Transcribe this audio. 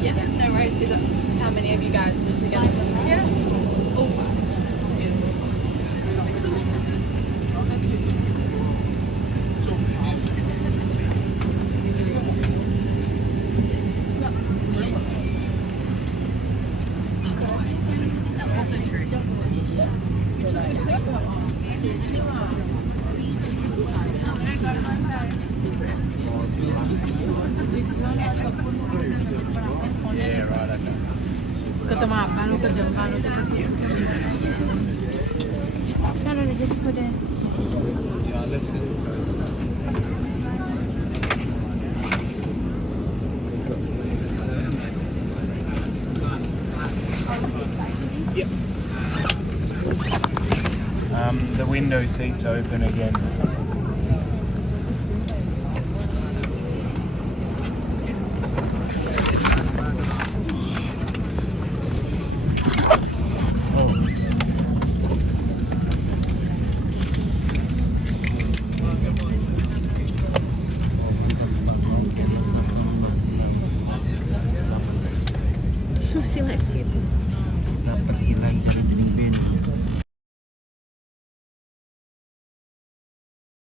Yeah, no worries. Is it, how many of you guys are together? Yeah. All five. Yeah, right, okay. Kata maaf, malu ke jam malu ke No, no, no, just put it. Yeah, let's Yep. The window seat's open again. Masih lagi. Dapat ilan sa Binigbin.